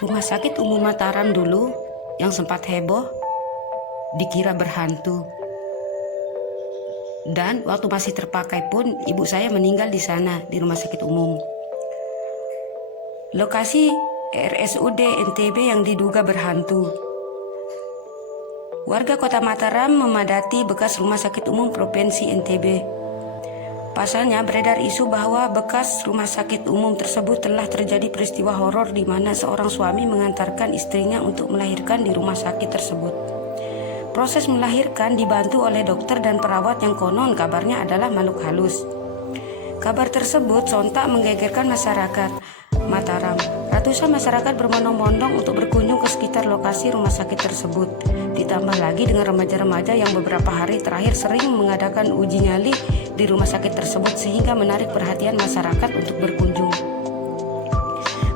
Rumah sakit umum Mataram dulu yang sempat heboh dikira berhantu. Dan waktu masih terpakai pun ibu saya meninggal di sana di rumah sakit umum. Lokasi RSUD NTB yang diduga berhantu. Warga kota Mataram memadati bekas rumah sakit umum provinsi NTB. Pasalnya beredar isu bahwa bekas rumah sakit umum tersebut telah terjadi peristiwa horor di mana seorang suami mengantarkan istrinya untuk melahirkan di rumah sakit tersebut. Proses melahirkan dibantu oleh dokter dan perawat yang konon kabarnya adalah makhluk halus. Kabar tersebut sontak menggegerkan masyarakat Mataram. Ratusan masyarakat berbondong-bondong untuk berkunjung ke sekitar lokasi rumah sakit tersebut. Ditambah lagi dengan remaja-remaja yang beberapa hari terakhir sering mengadakan uji nyali di rumah sakit tersebut sehingga menarik perhatian masyarakat untuk berkunjung.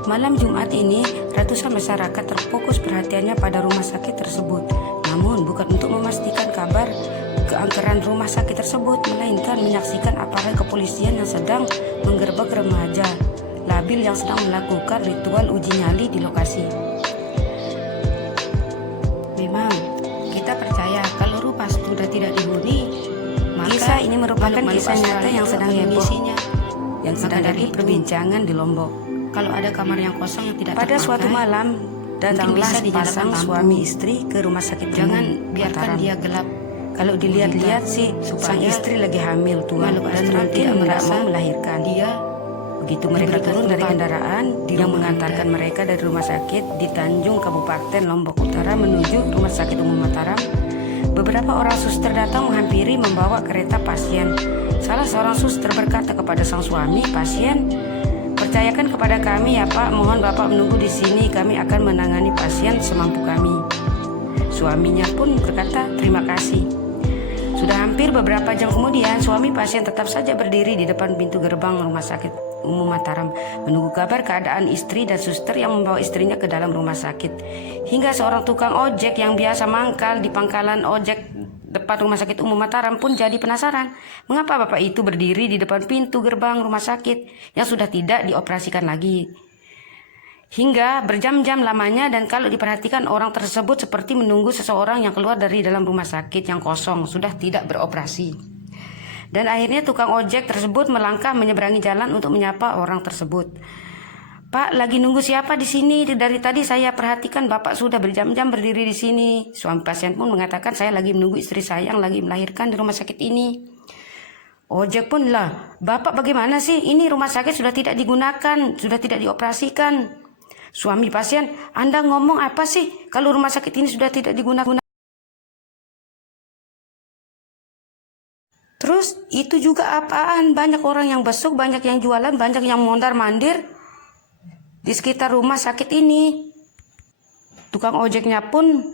Malam Jumat ini, ratusan masyarakat terfokus perhatiannya pada rumah sakit tersebut. Namun bukan untuk memastikan kabar keangkeran rumah sakit tersebut, melainkan menyaksikan aparat kepolisian yang sedang menggerebek remaja labil yang sedang melakukan ritual uji nyali di lokasi. Memang kita percaya kalau rumah sudah tidak dihuni, maka kisah ini merupakan kisah nyata yang sedang heboh, yang sedang jadi perbincangan di Lombok. Kalau ada kamar yang kosong yang tidak pada suatu malam, datanglah sepasang suami istri ke rumah sakit. Jangan biarkan dia gelap. Kalau dilihat-lihat sih, sang istri lagi hamil tua dan mungkin tidak mau melahirkan. Begitu mereka turun dari kendaraan yang mengantarkan mereka dari rumah sakit di Tanjung, Kabupaten Lombok Utara menuju Rumah Sakit Umum Mataram, beberapa orang suster datang menghampiri membawa kereta pasien. Salah seorang suster berkata kepada sang suami pasien, "Percayakan kepada kami ya Pak, mohon Bapak menunggu di sini, kami akan menangani pasien semampu kami." Suaminya pun berkata, "Terima kasih." Sudah hampir beberapa jam kemudian, suami pasien tetap saja berdiri di depan pintu gerbang Rumah Sakit Umum Mataram, menunggu kabar keadaan istri dan suster yang membawa istrinya ke dalam rumah sakit. Hingga seorang tukang ojek yang biasa mangkal di pangkalan ojek depan Rumah Sakit Umum Mataram pun jadi penasaran, mengapa bapak itu berdiri di depan pintu gerbang rumah sakit yang sudah tidak dioperasikan lagi. Hingga berjam-jam lamanya, dan kalau diperhatikan orang tersebut seperti menunggu seseorang yang keluar dari dalam rumah sakit yang kosong, sudah tidak beroperasi. Dan akhirnya tukang ojek tersebut melangkah menyeberangi jalan untuk menyapa orang tersebut. "Pak, lagi nunggu siapa di sini? Dari tadi saya perhatikan Bapak sudah berjam-jam berdiri di sini." Suami pasien pun mengatakan, "Saya lagi menunggu istri saya yang lagi melahirkan di rumah sakit ini." Ojek pun, "Lah, Bapak bagaimana sih? Ini rumah sakit sudah tidak digunakan, sudah tidak dioperasikan." Suami pasien, "Anda ngomong apa sih kalau rumah sakit ini sudah tidak digunakan?" Terus itu juga apaan? Banyak orang yang besuk, banyak yang jualan, banyak yang mondar-mandir di sekitar rumah sakit ini. Tukang ojeknya pun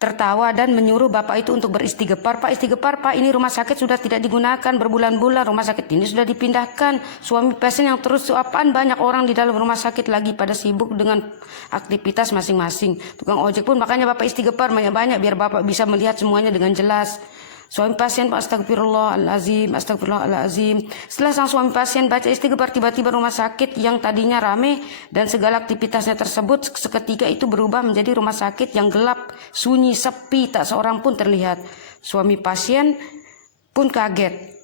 tertawa dan menyuruh bapak itu untuk beristighfar. "Pak, istighfar Pak, ini rumah sakit sudah tidak digunakan berbulan-bulan, rumah sakit ini sudah dipindahkan." Suami pasien yang terus, "Apaan, banyak orang di dalam rumah sakit lagi pada sibuk dengan aktivitas masing-masing." Tukang ojek pun, "Makanya bapak istighfar banyak-banyak biar bapak bisa melihat semuanya dengan jelas." Suami pasien, "Astagfirullahaladzim, astagfirullahaladzim." Setelah sang suami pasien baca istighfar, tiba-tiba rumah sakit yang tadinya ramai dan segala aktivitasnya tersebut seketika itu berubah menjadi rumah sakit yang gelap, sunyi, sepi, tak seorang pun terlihat. Suami pasien pun kaget.